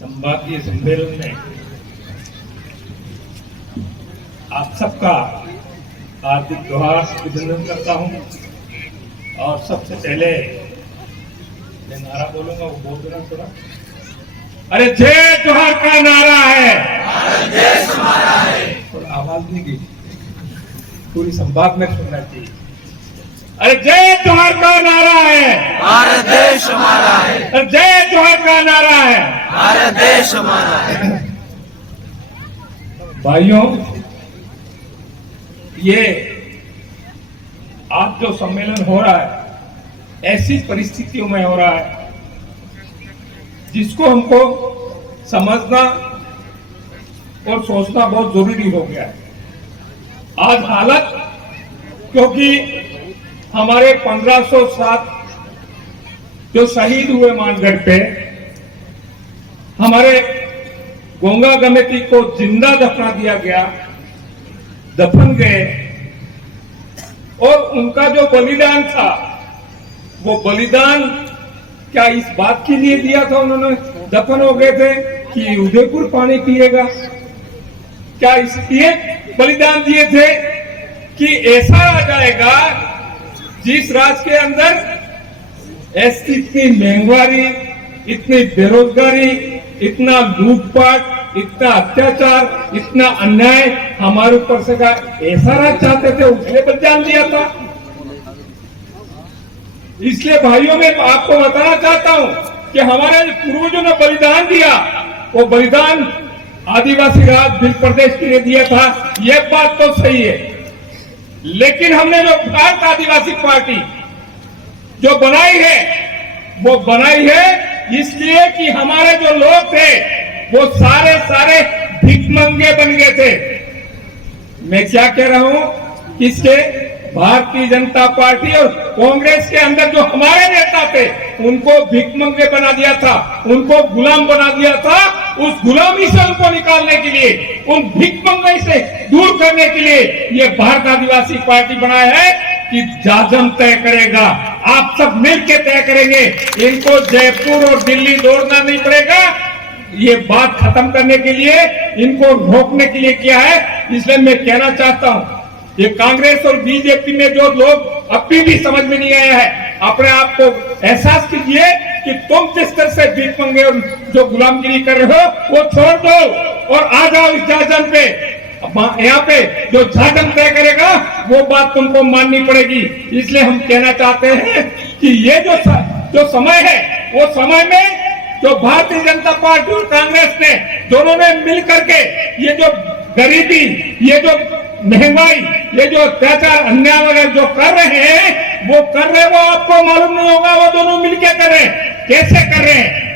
संभागीय सम्मेलन में आप सबका हार्दिक जोहार अभिनंदन करता हूं। और सबसे पहले मैं नारा बोलूंगा, वो बोल देना थोड़ा। अरे जय जोहार का नारा है, भारत देश हमारा है। थोड़ा आवाज नहीं की, पूरी संवाद में सुनना चाहिए। अरे जय जोहार का नारा है, भारत देश हमारा है। अरे जय जोहार का नारा है, भारत देश हमारा है। भाइयों, ये आज जो सम्मेलन हो रहा है ऐसी परिस्थितियों में हो रहा है जिसको हमको समझना और सोचना बहुत जरूरी हो गया है। आज हालत, क्योंकि हमारे 1507 जो शहीद हुए मानगढ़ पे, हमारे गोंगा गमेती को जिंदा दफना दिया गया, दफन गए, और उनका जो बलिदान था वो बलिदान क्या इस बात के लिए दिया था, उन्होंने दफन हो गए थे कि उदयपुर पानी पिएगा? क्या इसलिए बलिदान दिए थे कि ऐसा आ जाएगा जिस राज्य के अंदर ऐसी इतनी महंगाई, इतनी बेरोजगारी, इतना लूटपाट, इतना अत्याचार, इतना अन्याय हमारे ऊपर से का ऐसा राज्य चाहते थे, उसने बलिदान दिया था। इसलिए भाइयों, मैं आपको बताना चाहता हूं कि हमारे पूर्वजों ने बलिदान दिया, वो बलिदान आदिवासी राज भिल प्रदेश के लिए दिया था, यह बात तो सही है। लेकिन हमने जो भारत आदिवासी पार्टी जो बनाई है, वो बनाई है इसलिए कि हमारे जो लोग थे वो सारे भिखमंगे बन गए थे। मैं क्या कह रहा हूं, किसके? भारतीय जनता पार्टी और कांग्रेस के अंदर जो हमारे नेता थे उनको भिखमंगे बना दिया था, उनको गुलाम बना दिया था। उस गुलामी से उनको निकालने के लिए, उन भिखमंगे से दूर करने के लिए ये भारत आदिवासी पार्टी बनाया है कि जाजम तय करेगा, आप सब मिलकर तय करेंगे। इनको जयपुर और दिल्ली दौड़ना नहीं पड़ेगा। ये बात खत्म करने के लिए, इनको रोकने के लिए किया है। इसलिए मैं कहना चाहता हूं, ये कांग्रेस और बीजेपी में जो लोग अभी भी समझ में नहीं आया है, अपने आप को एहसास कीजिए कि तुम जिस तरह से भिखमंगे और जो गुलामगिरी कर रहे हो वो छोड़ दो और आ जाओ इस जाजम पे। यहाँ पे जो जाजम तय करेगा वो बात तुमको माननी पड़ेगी। इसलिए हम कहना चाहते हैं कि ये जो समय है, वो समय में जो भारतीय जनता पार्टी और कांग्रेस ने दोनों ने मिल करके ये जो गरीबी, ये जो महंगाई, ये जो अत्याचार, अन्याय वगैरह जो कर रहे हैं, वो आपको मालूम नहीं होगा। वो दोनों मिलकर कर रहे हैं। कैसे कर रहे हैं?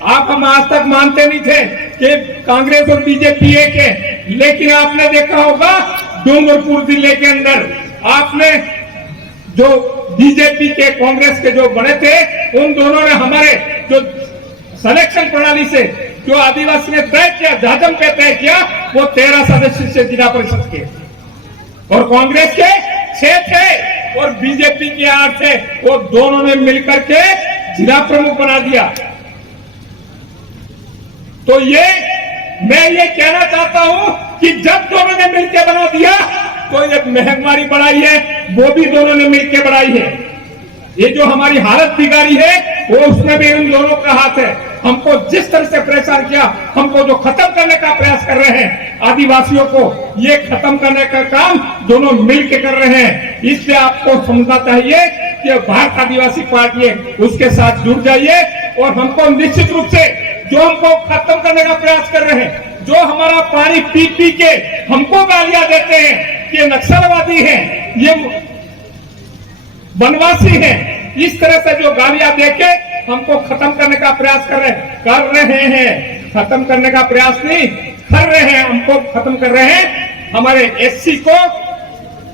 हम आज तक मानते नहीं थे कि कांग्रेस और बीजेपी एक है, लेकिन आपने देखा होगा डूंगरपुर जिले के अंदर आपने जो बीजेपी के कांग्रेस के जो बने थे, उन दोनों ने हमारे जो सिलेक्शन प्रणाली से जो आदिवासी ने तय किया, जाजम पे तय किया, वो 13 सदस्य से जिला परिषद के, और कांग्रेस के 6 थे और बीजेपी के 8 थे। वो दोनों ने मिलकर के जिला प्रमुख बना दिया। तो मैं ये कहना चाहता हूं कि जब दोनों ने मिलकर बना दिया तो ये महंगाई बढ़ाई है, वो भी दोनों ने मिलकर बढ़ाई है। ये जो हमारी हालत बिगाड़ी है वो उसमें भी उन दोनों का हाथ है। हमको जिस तरह से प्रेशर किया, हमको जो खत्म करने का प्रयास कर रहे हैं आदिवासियों को, ये खत्म करने का काम दोनों मिलकर कर रहे हैं। इसलिए आपको समझना चाहिए कि भारत आदिवासी पार्टी है, उसके साथ जुड़ जाइए। और हमको निश्चित रूप से जो हमको खत्म करने का प्रयास कर रहे हैं, जो हमारा पानी पी पी के हमको गालियां देते हैं कि नक्सलवादी हैं, ये वनवासी हैं, इस तरह से जो गालियां देके हमको खत्म करने का प्रयास कर रहे हैं, खत्म करने का प्रयास नहीं कर रहे हैं, हमको खत्म कर रहे हैं। हमारे एससी को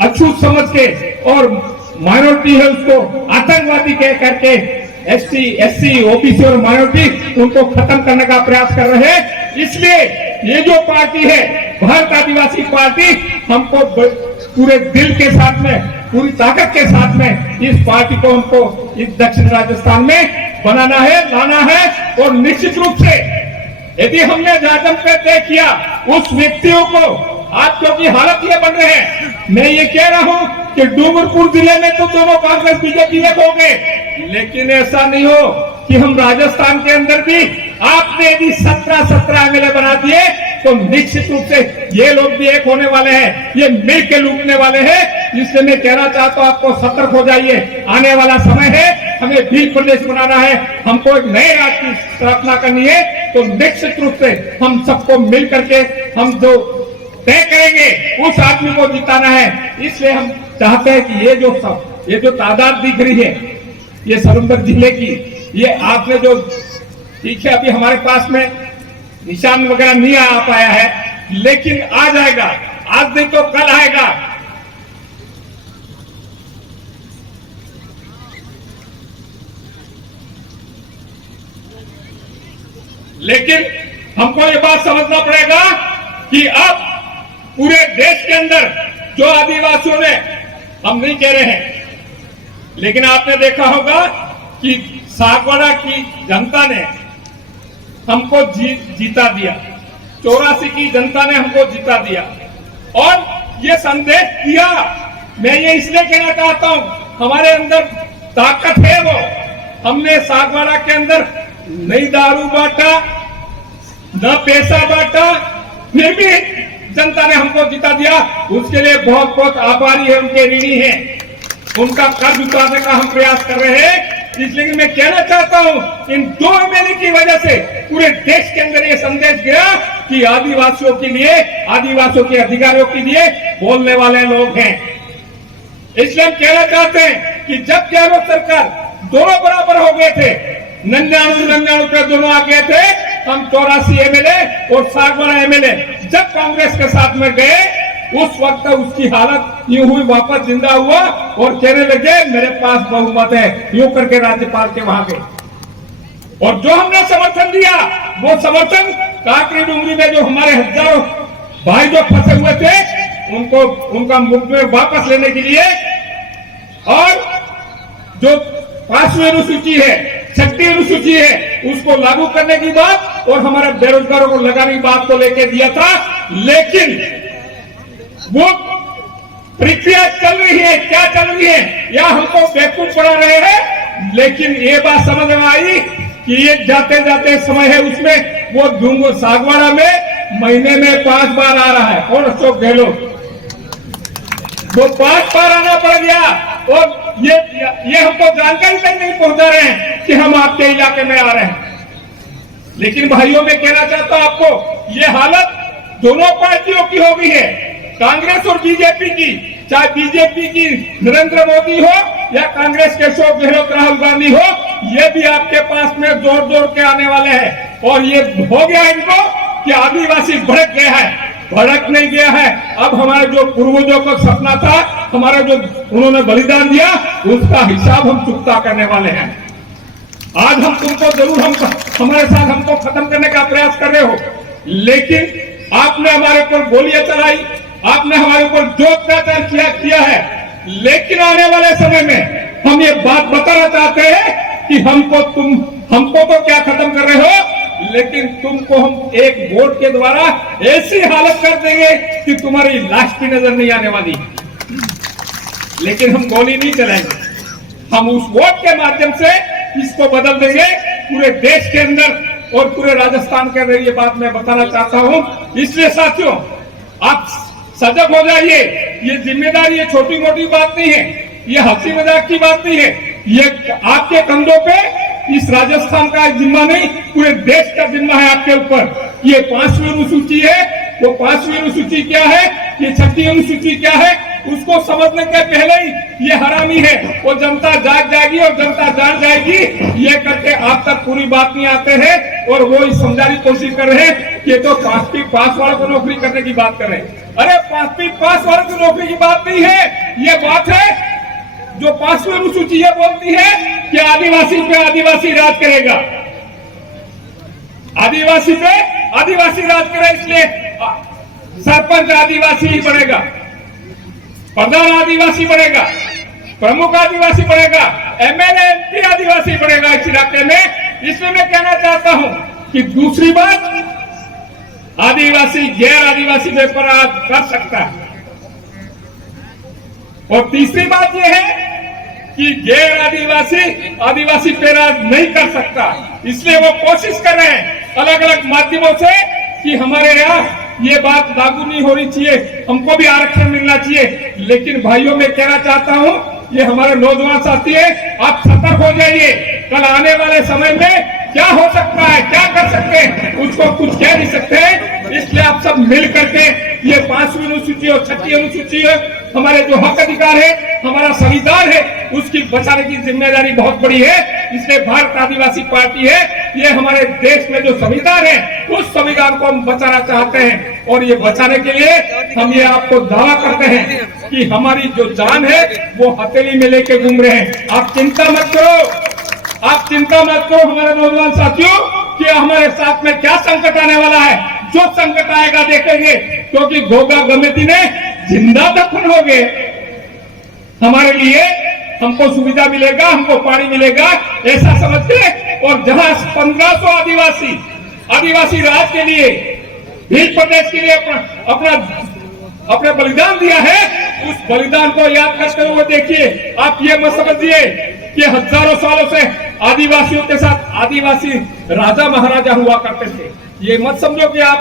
अछूत समझ के और माइनॉरिटी है उसको आतंकवादी कह करके एससी, ओबीसी और माइनॉरिटी उनको खत्म करने का प्रयास कर रहे हैं। इसलिए ये जो पार्टी है भारत आदिवासी पार्टी, हमको पूरे दिल के साथ में, पूरी ताकत के साथ में इस पार्टी को हमको इस दक्षिण राजस्थान में बनाना है, लाना है। और निश्चित रूप से यदि हमने जाजम पे तय किया उस व्यक्तियों को आज क्योंकि हालत ये बन रहे हैं, मैं ये कह रहा हूं कि डूंगरपुर जिले में तो दोनों कांग्रेस बीजेपी एक हो गए, लेकिन ऐसा नहीं हो कि हम राजस्थान के अंदर भी आपने यदि 17 एमएलए बना दिए तो निश्चित रूप से ये लोग भी एक होने वाले हैं, ये मिल के लूटने वाले हैं। इसलिए मैं कहना चाहता हूं आपको सतर्क हो जाइए, आने वाला समय है, हमें भील प्रदेश बनाना है, हमको एक नए राज्य की स्थापना करनी है, तो निश्चित रूप से हम सबको मिल करके हम जो तय करेंगे उस आदमी को जिताना है। इसलिए हम चाहते हैं कि ये जो तादाद दिख रही है ये सरुंदर जिले की, ये आपने जो ठीक है अभी हमारे पास में निशान वगैरह नहीं आ पाया है, लेकिन आ जाएगा, आज नहीं तो कल आएगा। लेकिन हमको ये बात समझना पड़ेगा कि अब पूरे देश के अंदर जो आदिवासियों ने, हम नहीं कह रहे हैं, लेकिन आपने देखा होगा कि सागवाड़ा की जनता ने हमको जीता दिया, 84 की जनता ने हमको जीता दिया और ये संदेश दिया। मैं ये इसलिए कहना चाहता हूं, हमारे अंदर ताकत है, वो हमने सागवाड़ा के अंदर नई दारू बांटा, न पैसा बांटा, फिर भी जनता ने हमको जिता दिया। उसके लिए बहुत बहुत आभारी है, उनके ऋणी हैं, उनका कर्ज उतारने का हम प्रयास कर रहे हैं। इसलिए मैं कहना चाहता हूं इन 2 एमएलए की वजह से पूरे देश के अंदर ये संदेश गया कि आदिवासियों के लिए, आदिवासियों के अधिकारियों के लिए बोलने वाले लोग हैं। इसलिए हम कहना चाहते हैं कि जब गहलोत सरकार दोनों बराबर हो गए थे, 99 पे दोनों आ गए थे, हम 84 एमएलए और सागवाड़ा एमएलए जब कांग्रेस के साथ में गए, उस वक्त उसकी हालत यूं हुई, वापस जिंदा हुआ और कहने लगे मेरे पास बहुमत है, यूं करके राज्यपाल के वहां गए। और जो हमने समर्थन दिया वो समर्थन काकरी डूंगरी में जो हमारे हजारों भाई जो फंसे हुए थे उनको उनका मुल्क में वापस लेने के लिए, और जो 5वीं अनुसूची है, 6ठी अनुसूची है, उसको लागू करने की बात और हमारे बेरोजगारों को लगाने की बात को लेके दिया था। लेकिन वो प्रक्रिया चल रही है, क्या चल रही है, या हमको बेवकूफ बना रहे हैं। लेकिन ये बात समझ में आई कि ये जाते जाते समय है, उसमें वो डूंगर सागवाड़ा में महीने में 5 बार आ रहा है, और अशोक गहलोत वो 5 बार आना पड़ गया। और ये हमको जानकारी तक नहीं पहुंचा रहे हैं कि हम आपके इलाके में आ रहे हैं। लेकिन भाइयों मैं कहना चाहता हूं आपको, ये हालत दोनों पार्टियों की हो गई है, कांग्रेस और बीजेपी की। चाहे बीजेपी की नरेंद्र मोदी हो या कांग्रेस के अशोक गहलोत राहुल गांधी हो, ये भी आपके पास में जोर जोर के आने वाले हैं। और ये हो गया इनको कि आदिवासी भड़क गया है, भड़क नहीं गया है। अब हमारे जो पूर्वजों को सपना था, हमारा जो उन्होंने बलिदान दिया, उसका हिसाब हम चुकता करने वाले हैं। आज हम तुमको जरूर हमारे साथ हमको खत्म करने का प्रयास कर रहे हो, लेकिन आपने हमारे ऊपर गोलियां चलाई, आपने हमारे ऊपर जो अत्याचार किया है। लेकिन आने वाले समय में हम ये बात बताना चाहते हैं कि हमको तो क्या खत्म कर रहे हो, लेकिन तुमको हम एक वोट के द्वारा ऐसी हालत कर देंगे कि तुम्हारी लाश भी नजर नहीं आने वाली। लेकिन हम गोली नहीं चलाएंगे, हम उस वोट के माध्यम से इसको बदल देंगे पूरे देश के अंदर और पूरे राजस्थान के अंदर। ये बात मैं बताना चाहता हूं। इसलिए साथियों, आप सजग हो जाइए। ये जिम्मेदारी ये छोटी मोटी बात नहीं है, ये हंसी मजाक की बात नहीं है। ये आपके कंधों पे इस राजस्थान का जिम्मा नहीं, पूरे देश का जिम्मा है आपके ऊपर। ये 5वीं अनुसूची है, वो 5वीं अनुसूची क्या है, ये 6ठी अनुसूची क्या है, उसको समझने के पहले ही ये हरामी है, वो जनता जाग जाएगी और जनता जान जाएगी। ये करके आप तक पूरी बात नहीं आते हैं और वो समझाने की कोशिश कर रहे हैं कि ये तो 5वीं पास वालों को नौकरी करने की बात कर रहे हैं। अरे 5वीं पास वालों की नौकरी की बात नहीं है, ये बात है जो 5वीं अनुसूची ये बोलती है कि आदिवासी पे आदिवासी राज करेगा, आदिवासी पे आदिवासी राज करेगा। इसलिए सरपंच आदिवासी ही बनेगा, प्रधान आदिवासी बनेगा, प्रमुख आदिवासी बनेगा, एमएलए एमपी आदिवासी बनेगा इस इलाके में। इसलिए मैं कहना चाहता हूं कि दूसरी बात, आदिवासी गैर आदिवासी पे अपराध कर सकता है, और तीसरी बात यह है कि गैर आदिवासी आदिवासी पे राज नहीं कर सकता। इसलिए वो कोशिश कर रहे हैं अलग अलग माध्यमों से कि हमारे यहाँ ये बात लागू नहीं होनी चाहिए, हमको भी आरक्षण मिलना चाहिए। लेकिन भाइयों, मैं कहना चाहता हूँ, ये हमारे नौजवान साथी है, आप सतर्क हो जाइए। कल आने वाले समय में क्या हो सकता है, क्या कर सकते हैं, उसको कुछ कह नहीं सकते हैं। इसलिए आप सब मिल करके ये 5वीं अनुसूची और 6ठी अनुसूची है, हमारे जो हक अधिकार है, हमारा संविधान है, उसकी बचाने की जिम्मेदारी बहुत बड़ी है। इसलिए भारत आदिवासी पार्टी है, ये हमारे देश में जो संविधान है, उस संविधान को हम बचाना चाहते हैं। और ये बचाने के लिए हम ये आपको दावा करते हैं कि हमारी जो जान है वो हथेली में लेके घूम रहे हैं। आप चिंता मत करो, आप चिंता मत करो हमारे नौजवान साथियों कि हमारे साथ में क्या संकट आने वाला है। जो संकट आएगा देखेंगे, क्योंकि घोगा गमेती ने जिंदा दफन हो गए। हमारे लिए हमको सुविधा मिलेगा, हमको पानी मिलेगा, ऐसा समझते। और जहां 1500 आदिवासी राज के लिए, भील प्रदेश के लिए अपना बलिदान दिया है, उस बलिदान को याद करते हुए देखिए। आप ये मत समझिए कि हजारों सालों से आदिवासियों के साथ आदिवासी राजा महाराजा हुआ करते थे। ये मत समझो कि आप